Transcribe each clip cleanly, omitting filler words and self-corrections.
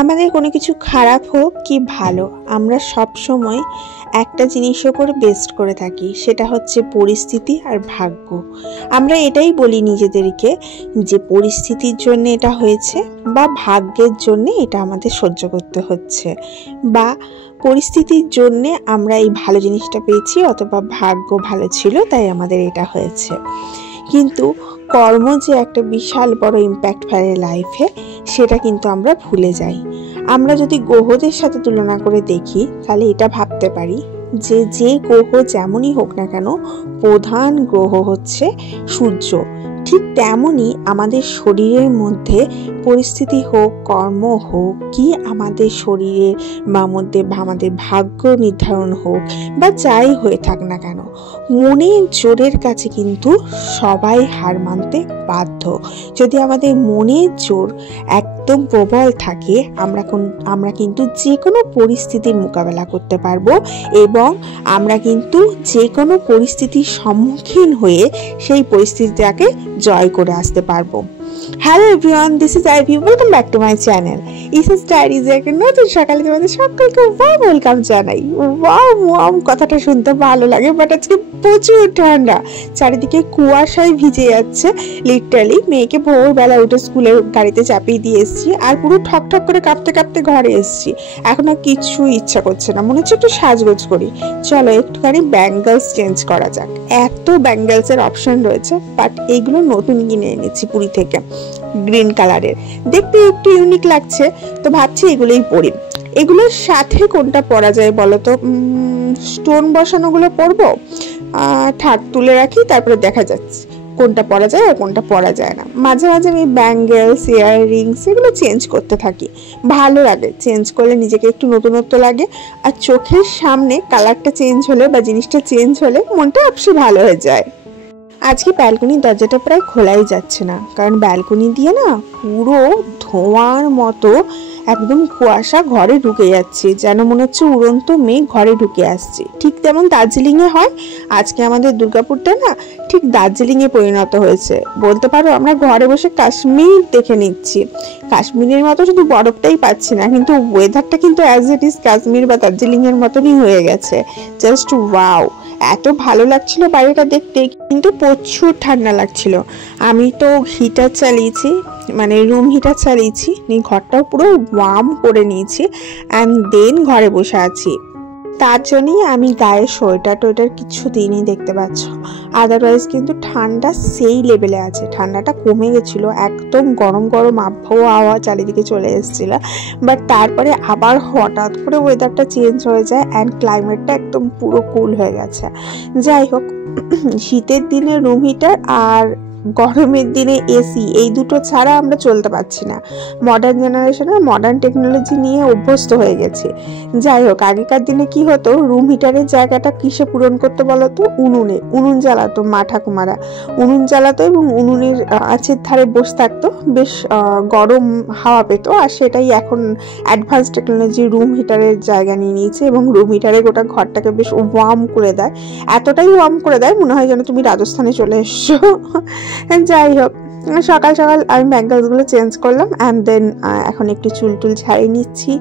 আমাদের কোনো কিছু খারাপ হোক কি ভালো, আমরা সব সময় একটা জিনিসের উপর বেস্ট করে থাকি, সেটা হচ্ছে পরিস্থিতি আর ভাগ্য। আমরা এটাই বলি নিজেদেরকে যে পরিস্থিতির জন্য এটা হয়েছে, বা ভাগ্যের জন্য এটা আমাদের সহ্য করতে হচ্ছে, বা পরিস্থিতির জন্যে আমরা এই ভালো জিনিসটা পেয়েছি, অথবা ভাগ্য ভালো ছিল তাই আমাদের এটা হয়েছে। কিন্তু কর্ম যে একটা বিশাল বড় ইম্প্যাক্ট ফেলে লাইফে, সেটা কিন্তু আমরা ভুলে যাই। আমরা যদি গ্রহদের সাথে তুলনা করে দেখি, তাহলে এটা ভাবতে পারি যে যে গ্রহ যেমনই হোক না কেন, প্রধান গ্রহ হচ্ছে সূর্য। ঠিক তেমনই আমাদের শরীরের মধ্যে পরিস্থিতি হোক, কর্ম হোক, কি আমাদের শরীরের বা মধ্যে আমাদের ভাগ্য নির্ধারণ হোক, বা যাই হয়ে থাক না কেন, মনের জোরের কাছে কিন্তু সবাই হার মানতে বাধ্য। যদি আমাদের মনের জোর একদম প্রবল থাকে, আমরা কিন্তু যে কোনো পরিস্থিতির মোকাবেলা করতে পারবো, এবং আমরা কিন্তু যে কোনো পরিস্থিতির সম্মুখীন হয়ে সেই পরিস্থিতিটাকে জয় করে আসতে পারবো। Hello everyone, this is Ivy, welcome back to my channel ইসেস ডায়েরিজ। একটা নতুন সকালে তোমাদের সকলকে ওয়েলকাম জানাই। ওয়াও কথাটা শুনতে ভালো লাগে, বাট আজকে প্রচুর ঠান্ডা, চারিদিকে কুয়াশায় ভিজে যাচ্ছে। লিটারালি মেয়েকে ভোরবেলা উঠে স্কুলের গাড়িতে চাপিয়ে দিয়ে এসেছি, আর পুরো ঠক ঠক করে কাঁপতে কাঁপতে ঘরে এসেছি। এখন আর কিছু ইচ্ছা করছে না, মনে হচ্ছে একটু সাজগোজ করি। চলো একটুখানি ব্যাঙ্গলস চেঞ্জ করা যাক। এত ব্যাঙ্গলসের অপশন রয়েছে, বাট এইগুলো নতুন কিনে এনেছি পুরী থেকে, গ্রিন কালারের, দেখতে একটু ইউনিক লাগছে, তো ভাবছি এগুলোই পরি। এগুলোর সাথে কোনটা পরা যায় বলো তো? স্টোন বসানোগুলো পরবো, ঠাক তুলে রাখি, তারপরে দেখা যাচ্ছে কোনটা পরা যায় আর কোনটা পরা যায় না। মাঝে মাঝে আমি ব্যাঙ্গেলস, ইয়াররিংস এগুলো চেঞ্জ করতে থাকি, ভালো লাগে। চেঞ্জ করলে নিজেকে একটু নতুনত্ব লাগে, আর চোখের সামনে কালারটা চেঞ্জ হলে বা জিনিসটা চেঞ্জ হলে মনটা আপসে ভালো হয়ে যায়। আজকে ব্যালকনির দরজাটা প্রায় খোলাই যাচ্ছে না, কারণ ব্যালকনি দিয়ে না পুরো ধোঁয়ার মতো একদম কুয়াশা ঘরে ঢুকে যাচ্ছে, যেন মনে হচ্ছে উড়ন্ত মেঘ ঘরে ঢুকে আসছে। ঠিক তেমন দার্জিলিংয়ে হয়। আজকে আমাদের দুর্গাপুরটা না ঠিক দার্জিলিংয়ে পরিণত হয়েছে বলতে পারো। আমরা ঘরে বসে কাশ্মীর দেখে নিচ্ছি, কাশ্মীরের মতো শুধু বরফটাই পাচ্ছি না, কিন্তু ওয়েদারটা কিন্তু অ্যাজ ইট ইজ কাশ্মীর বা দার্জিলিংয়ের মতনই হয়ে গেছে। জাস্ট ওয়াও, এত ভালো লাগছিল বাইরেটা দেখতে, কিন্তু প্রচুর ঠান্ডা লাগছিল। আমি তো হিটার চালিয়েছি, মানে রুম হিটার চালিয়েছি, ঘরটাও পুরো ওয়ার্ম করে নিয়েছি, অ্যান্ড দেন ঘরে বসে আছি। তার জন্যই আমি গায়ে সোয়েটার টোয়েটার কিছু দিনই, দেখতে পাচ্ছ। আদারওয়াইজ কিন্তু ঠান্ডা সেই লেভেলে আছে, ঠান্ডাটা কমে গেছিলো, একদম গরম গরম আবহাওয়া চারিদিকে চলে এসেছিল। বাট তারপরে আবার হঠাৎ করে ওয়েদারটা চেঞ্জ হয়ে যায়, অ্যান্ড ক্লাইমেটটা একদম পুরো কুল হয়ে গেছে। যাই হোক, শীতের দিনে রুম হিটার আর গরমের দিনে এসি, এই দুটো ছাড়া আমরা চলতে পারছি না। মডার্ন জেনারেশনের মডার্ন টেকনোলজি নিয়ে অভ্যস্ত হয়ে গেছে। যাই হোক, আগেকার দিনে কি হতো, রুম হিটারের জায়গাটা কিসে পূরণ করতে বলতো? উনুন জ্বালাতো, মা ঠাকুমারা উনুন জ্বালাতো, এবং উনুনের আঁচের ধারে বসে থাকতো, বেশ গরম হাওয়া পেত। আর সেটাই এখন অ্যাডভান্স টেকনোলজি রুম হিটারের জায়গা নিয়ে নিয়েছে, এবং রুম হিটারে গোটা ঘরটাকে বেশ ওয়ার্ম করে দেয়। এতটাই ওয়ার্ম করে দেয় মনে হয় যেন তুমি রাজস্থানে চলে এসছো। যাই হোক, সকাল সকাল আমি ব্যাঙ্গলসগুলো চেঞ্জ করলাম, অ্যান্ড দেন এখন একটু চুল টুল ঝাড়িয়ে নিচ্ছি,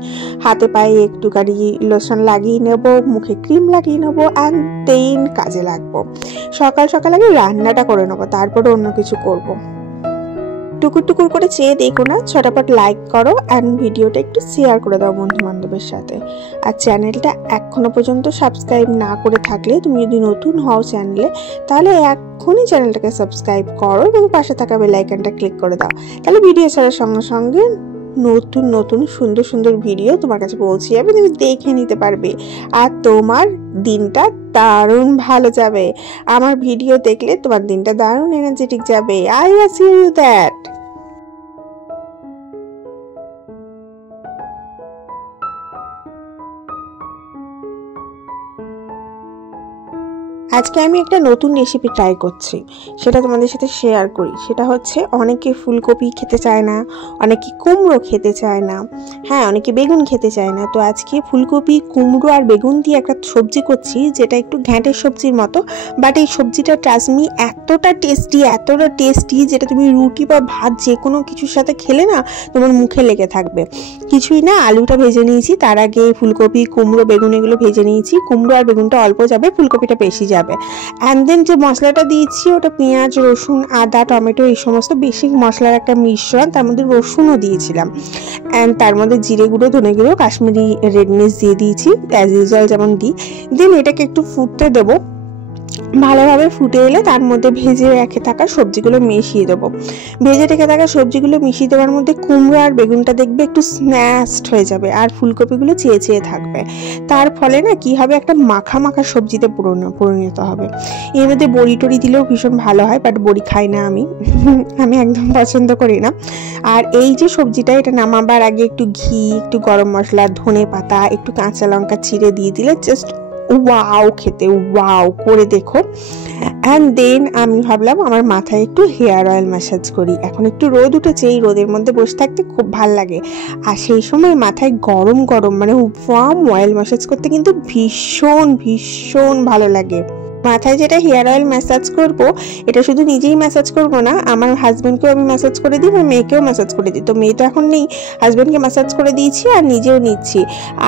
হাতে পায়ে একটুখানি লোশন লাগিয়ে নেবো, মুখে ক্রিম লাগিয়ে নেবো, অ্যান্ড দেন কাজে লাগবো। সকাল সকাল আগে রান্নাটা করে নেবো, তারপরে অন্য কিছু করবো। টুকুর টুকুর করে চেয়ে দেখো না, ছটাপট লাইক করো, অ্যান্ড ভিডিওটা একটু শেয়ার করে দাও বন্ধু বান্ধবের সাথে। আর চ্যানেলটা এখনো পর্যন্ত সাবস্ক্রাইব না করে থাকলে, তুমি যদি নতুন হও চ্যানেলে, তাহলে এখনই চ্যানেলটাকে সাবস্ক্রাইব করো এবং পাশে থাকা বেল আইকনটা ক্লিক করে দাও। তাহলে ভিডিও ছাড়ার সঙ্গে সঙ্গে নতুন নতুন সুন্দর সুন্দর ভিডিও তোমার কাছে পৌঁছে যাবে, তুমি দেখে নিতে পারবে, আর তোমার দিনটা দারুণ ভালো যাবে। আমার ভিডিও দেখলে তোমার দিনটা দারুণ এনার্জেটিক যাবে। I assure you that. আজকে আমি একটা নতুন রেসিপি ট্রাই করছি, সেটা তোমাদের সাথে শেয়ার করি। সেটা হচ্ছে অনেকে ফুলকপি খেতে চায় না, অনেকে কুমড়ো খেতে চায় না, হ্যাঁ অনেকে বেগুন খেতে চায় না। তো আজকে ফুলকপি, কুমড়ো আর বেগুন দিয়ে একটা সবজি করছি, যেটা একটু ঘ্যাঁটের সবজির মতো। বাট এই সবজিটা ট্রাস্ট মি এতটা টেস্টি যেটা তুমি রুটি বা ভাত যে কোনো কিছুর সাথে খেলে না তোমার মুখে লেগে থাকবে। কিছুই না, আলুটা ভেজে নিয়েছি, তার আগে ফুলকপি, কুমড়ো, বেগুন এগুলো ভেজে নিয়েছি। কুমড়ো আর বেগুনটা অল্প যাবে, ফুলকপিটা বেশি যাবে। অ্যান্ড দেন যে মশলাটা দিয়েছি ওটা পেঁয়াজ, রসুন, আদা, টমেটো এই সমস্ত বেসিক মশলার একটা মিশ্রণ। তার মধ্যে রসুনও দিয়েছিলাম, অ্যান্ড তার মধ্যে জিরে গুঁড়ো, ধনে গুঁড়ো, কাশ্মীরি রেড মির্চ দিয়ে দিয়েছি অ্যাজ ইউজুয়াল যেমন দিই। দেন এটাকে একটু ফুটতে দেবো। ভালোভাবে ফুটে এলে তার মধ্যে ভেজে রেখে থাকা সবজিগুলো মিশিয়ে দেবো। ভেজে রেখে থাকা সবজিগুলো মিশিয়ে দেওয়ার মধ্যে কুমড়ো আর বেগুনটা দেখবে একটু স্ম্যাশড হয়ে যাবে, আর ফুলকপিগুলো চেয়ে চেয়ে থাকবে। তার ফলে না কি হবে, একটা মাখা মাখা সবজিতে পরিণত হবে। এর মধ্যে বড়ি টড়ি দিলেও ভীষণ ভালো হয়, বাট বড়ি খাই না আমি আমি একদম পছন্দ করি না। আর এই যে সবজিটা, এটা নামাবার আগে একটু ঘি, একটু গরম মশলা, ধনে পাতা, একটু কাঁচা লঙ্কা চিড়ে দিয়ে দিলে জাস্ট ওয়াও খেতে, ওয়াও করে দেখো। অ্যান্ড দেন আমি ভাবলাম আমার মাথায় একটু হেয়ার অয়েল ম্যাসাজ করি। এখন একটু রোদ উঠেছে, এই রোদের মধ্যে বসে থাকতে খুব ভাল লাগে। আর সেই সময় মাথায় গরম গরম মানে ওয়ার্ম অয়েল ম্যাসাজ করতে কিন্তু ভীষণ ভীষণ ভালো লাগে। মাথায় যেটা হেয়ার অয়েল ম্যাসাজ করব, এটা শুধু নিজেই ম্যাসাজ করব না, আমার হাজব্যান্ডকেও আমি ম্যাসাজ করে দিই, আমার মেয়েকেও ম্যাসাজ করে দিই। তো মেয়ে তো এখন নেই, হাজব্যান্ডকে ম্যাসাজ করে দিয়েছি আর নিজেও নিচ্ছি।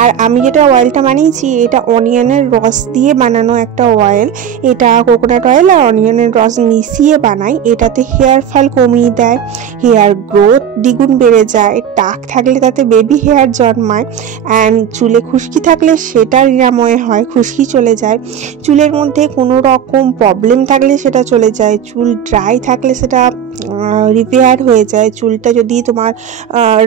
আর আমি যেটা অয়েলটা বানিয়েছি, এটা অনিয়নের রস দিয়ে বানানো একটা অয়েল। এটা কোকোনাট অয়েল আর অনিয়নের রস মিশিয়ে বানাই। এটাতে হেয়ার ফল কমিয়ে দেয়, হেয়ার গ্রোথ দ্বিগুণ বেড়ে যায়, টাক থাকলে তাতে বেবি হেয়ার জন্মায়, অ্যান্ড চুলে খুশকি থাকলে সেটা নিরাময় হয়, খুশকি চলে যায়। চুলের মধ্যে কোনো রকম প্রবলেম থাকলে সেটা চলে যায়, চুল ড্রাই থাকলে সেটা রিপেয়ার হয়ে যায়, চুলটা যদি তোমার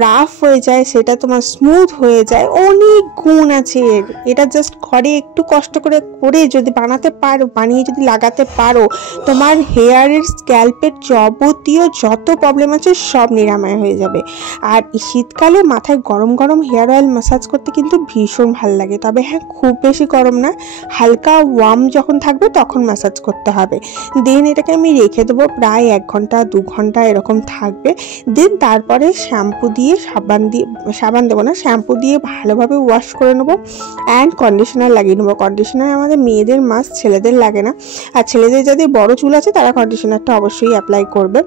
রাফ হয়ে যায় সেটা তোমার স্মুথ হয়ে যায়। অনেক গুণ আছে এর। এটা জাস্ট ঘরে একটু কষ্ট করে যদি বানাতে পারো, বানিয়ে যদি লাগাতে পারো, তোমার হেয়ারের, স্ক্যাল্পের যাবতীয় যত প্রবলেম আছে সব নিরাময় হয়ে যাবে। আর শীতকালে মাথায় গরম গরম হেয়ার অয়েল ম্যাসাজ করতে কিন্তু ভীষণ ভালো লাগে। তবে হ্যাঁ, খুব বেশি গরম না, হালকা ওয়ার্ম যখন থাকবে তখন ম্যাসাজ করতে হবে। দেন এটাকে আমি রেখে দেবো প্রায় 1 ঘন্টা 2 ঘন্টা এরকম থাকবে। দেন তারপরে শ্যাম্পু দিয়ে, সাবান দেবো না, শ্যাম্পু দিয়ে ভালোভাবে ওয়াশ করে নেবো, অ্যান্ড কন্ডিশনার লাগিয়ে নেবো। কন্ডিশনার আমাদের মেয়েদের মাস্ট, ছেলেদের লাগে না। আর ছেলেদের যাদের বড় চুল আছে তারা কন্ডিশনারটা অবশ্যই অ্যাপ্লাই করবে।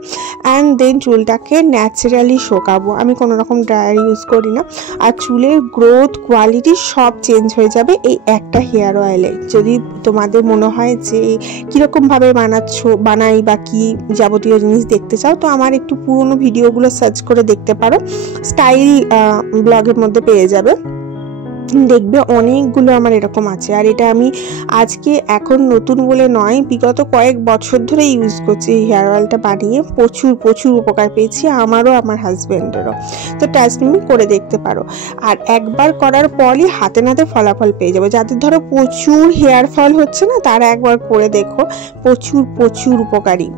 অ্যান্ড দেন চুলটাকে ন্যাচারালি শোকাবো, আমি কোনো রকম ড্রায়ার ইউজ করি না। আর চুলের গ্রোথ, কোয়ালিটি সব চেঞ্জ হয়ে যাবে এই একটা হেয়ার অয়েলে। যদি তোমাদের মনে হয় যে কীরকমভাবে বানাই বা কি যাবতীয় জিনিস দেখতে চাও, তো আমার একটু পুরোনো ভিডিওগুলো সার্চ করে দেখতে পারো, স্টাইল ব্লগের মধ্যে পেয়ে যাবে। দেখবে অনেকগুলো আমার এরকম আছে। আর এটা আমি আজকে এখন নতুন বলে নয়, বিগত কয়েক বছর ধরে ইউজ করছি এই হেয়ার অয়েলটা বানিয়ে। প্রচুর প্রচুর উপকার পেয়েছি আমারও, আমার হাজব্যান্ডেরও। তো ট্রাস্ট মি, করে দেখতে পারো। আর একবার করার পরই হাতে নাতে ফলাফল পেয়ে যাবো। যাদের ধরো প্রচুর হেয়ার ফল হচ্ছে না, তারা একবার করে দেখো, প্রচুর প্রচুর উপকারী।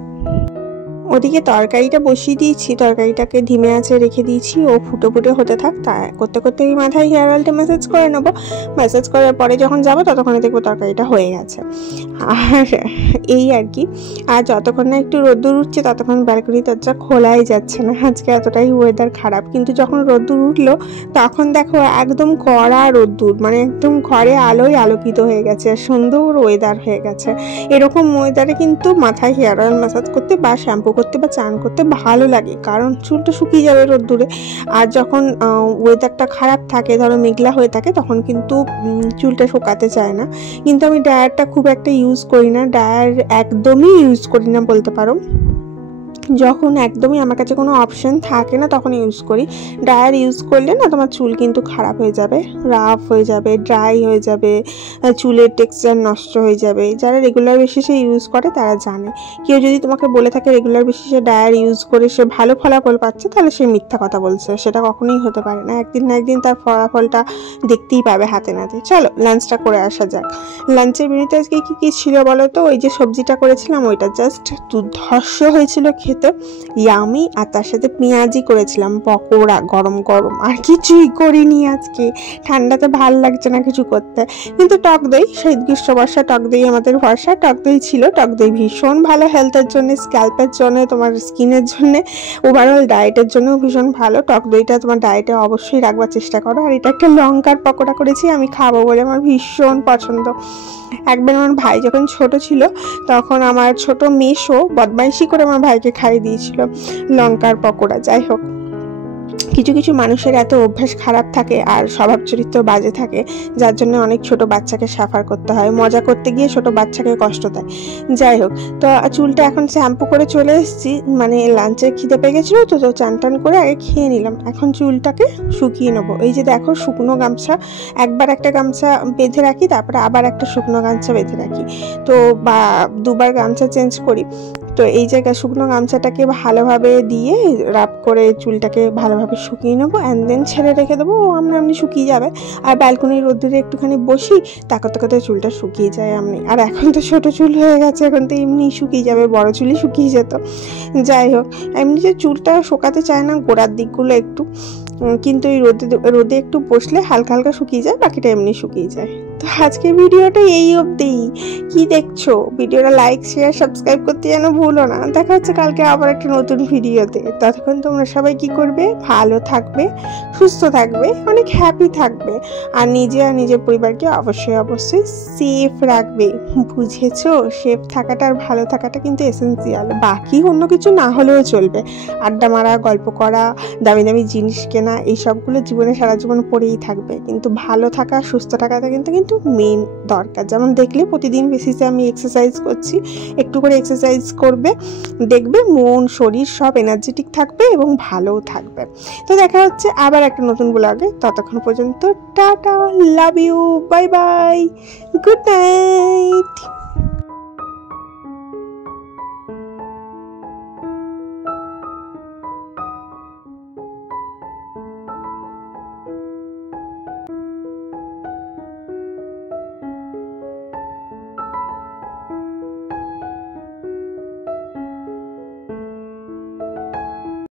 ওদিকে তরকারিটা বসিয়ে দিয়েছি, তরকারিটাকে ধিমে আঁচে রেখে দিয়েছি, ও ফুটে ফুটে হতে থাক। তা করতে করতে এই মাথায় হেয়ার অয়েলটা ম্যাসাজ করে নেবো। ম্যাসাজ করার পরে যখন যাবো ততক্ষণে দেখবো তরকারিটা হয়ে গেছে। আর এই আর কি। আর যতক্ষণ না একটু রোদ্দুর উঠছে ততক্ষণ ব্যালকনি দরজা খোলাই যাচ্ছে না। আজকে এতটাই ওয়েদার খারাপ, কিন্তু যখন রোদ্দুর উঠলো তখন দেখো একদম কড়া রোদ্দুর, মানে একদম ঘরে আলোয় আলোকিত হয়ে গেছে, সুন্দর ওয়েদার হয়ে গেছে। এরকম ওয়েদারে কিন্তু মাথায় হেয়ার অয়েল ম্যাসাজ করতে বা শ্যাম্পু করতে বা চান করতে ভালো লাগে, কারণ চুলটা শুকিয়ে যাবে রোদ্দুরে। আর যখন ওয়েদারটা খারাপ থাকে, ধরো মেঘলা হয়ে থাকে, তখন কিন্তু চুলটা শুকাতে চায় না। কিন্তু আমি ড্রায়ারটা খুব একটা ইউজ করি না, ড্রায়ার একদমই ইউজ করি না বলতে পারো। যখন একদমই আমার কাছে কোনো অপশন থাকে না তখন ইউজ করি। ড্রায়ার ইউজ করলে না তোমার চুল কিন্তু খারাপ হয়ে যাবে, রাফ হয়ে যাবে, ড্রাই হয়ে যাবে, চুলের টেক্সচার নষ্ট হয়ে যাবে। যারা রেগুলার বেসিসে ইউজ করে তারা জানে। কেউ যদি তোমাকে বলে থাকে রেগুলার বেসিসে ড্রায়ার ইউজ করে সে ভালো ফলাফল পাচ্ছে, তাহলে সে মিথ্যা কথা বলছে। সেটা কখনোই হতে পারে না। একদিন না একদিন তার ফলাফলটা দেখতেই পাবে হাতে নাতে। চলো লাঞ্চটা করে আসা যাক। লাঞ্চের মেনুতে আজকে কী কী ছিল বলো তো? ওই যে সবজিটা করেছিলাম ওইটা জাস্ট দুর্ধর্ষ হয়েছিল খেতে। খেতে ইয়ামি, আর তার সাথে পেঁয়াজি করেছিলাম, পকোড়া গরম গরম, আর কিছুই করিনি আজকে। ঠান্ডাতে ভাল লাগছে না কিছু করতে। কিন্তু টক দই, শীত গ্রীষ্ম বর্ষা টক দই আমাদের ভরসা। টক দই ছিল, টক দই ভীষণ ভালো হেলথের জন্য, স্ক্যাল্পের জন্য, তোমার স্কিনের জন্য, ওভারঅল ডায়েটের জন্য ভীষণ ভালো। টক দইটা তোমার ডায়েটে অবশ্যই রাখবার চেষ্টা করো। আর এটা একটা লঙ্কার পকোড়া করেছি, আমি খাবো বলে, আমার ভীষণ পছন্দ। একবার আমার ভাই যখন ছোট ছিল তখন আমার ছোট মেশো বদমাইশি করে আমার ভাইকে খাইয়ে দিয়েছিল লঙ্কার পকোড়া। যাই হোক, কিছু কিছু মানুষের এত অভ্যাস খারাপ থাকে আর স্বভাব চরিত্র বাজে থাকে, যার জন্য অনেক ছোট বাচ্চাকে সাফার করতে হয়, মজা করতে গিয়ে ছোট বাচ্চাকে কষ্ট দেয়। যাই হোক, তো চুলটা এখন শ্যাম্পু করে চলে এসেছি, মানে লাঞ্চে খিদে পেয়ে গেছিলো তো চান টান করে আগে খেয়ে নিলাম। এখন চুলটাকে শুকিয়ে নেবো। এই যে দেখো, শুকনো গামছা, একবার একটা গামছা বেঁধে রাখি, তারপরে আবার একটা শুকনো গামছা বেঁধে রাখি, তো বা দুবার গামছা চেঞ্জ করি। তো এই জায়গায় শুকনো গামছাটাকে ভালোভাবে দিয়ে রাব করে চুলটাকে ভালোভাবে শুকিয়ে নেবো, অ্যান্ড দেন ছেড়ে রেখে দেবো, এমনি শুকিয়ে যাবে। আর ব্যালকনির রোদ্দুরে একটুখানি বসি, তাকাতে তাকাতে চুলটা শুকিয়ে যায় এমনি। আর এখন তো ছোটো চুল হয়ে গেছে, এখন তো এমনি শুকিয়ে যাবে, বড় চুলই শুকিয়ে যেত। যাই হোক, এমনি যে চুলটা শোকাতে চায় না গোড়ার দিকগুলো একটু, কিন্তু এই রোদে একটু বসলে হালকা হালকা শুকিয়ে যায়, বাকিটা এমনি শুকিয়ে যায়। তো আজকের ভিডিওটা এই অবধি। কি দেখছো? ভিডিওটা লাইক শেয়ার সাবস্ক্রাইব করতে যেন ভুলো না। দেখা হচ্ছে কালকে আবার একটা নতুন ভিডিওতে। ততক্ষণ তোমরা সবাই কি করবে? ভালো থাকবে, সুস্থ থাকবে, অনেক হ্যাপি থাকবে, আর নিজে আর নিজের পরিবারকে অবশ্যই অবশ্যই সেফ রাখবে। বুঝেছো? সেফ থাকাটা আর ভালো থাকাটা কিন্তু এসেন্সিয়াল। বাকি অন্য কিছু না হলেও চলবে, আড্ডা মারা, গল্প করা, দামি দামি জিনিস কেনা, এইসবগুলো জীবনে সারা জীবন পড়েই থাকবে, কিন্তু ভালো থাকা সুস্থ থাকাটা কিন্তু মেন দরকার। যেমন দেখলে প্রতিদিন বেসিসে আমি এক্সারসাইজ করছি, একটু করে এক্সারসাইজ করবে, দেখবে মন শরীর সব এনার্জেটিক থাকবে এবং ভালোও থাকবে। তো দেখা হচ্ছে আবার একটা নতুন ব্লগে। ততক্ষণ পর্যন্ত tata, love you, bye bye, good night.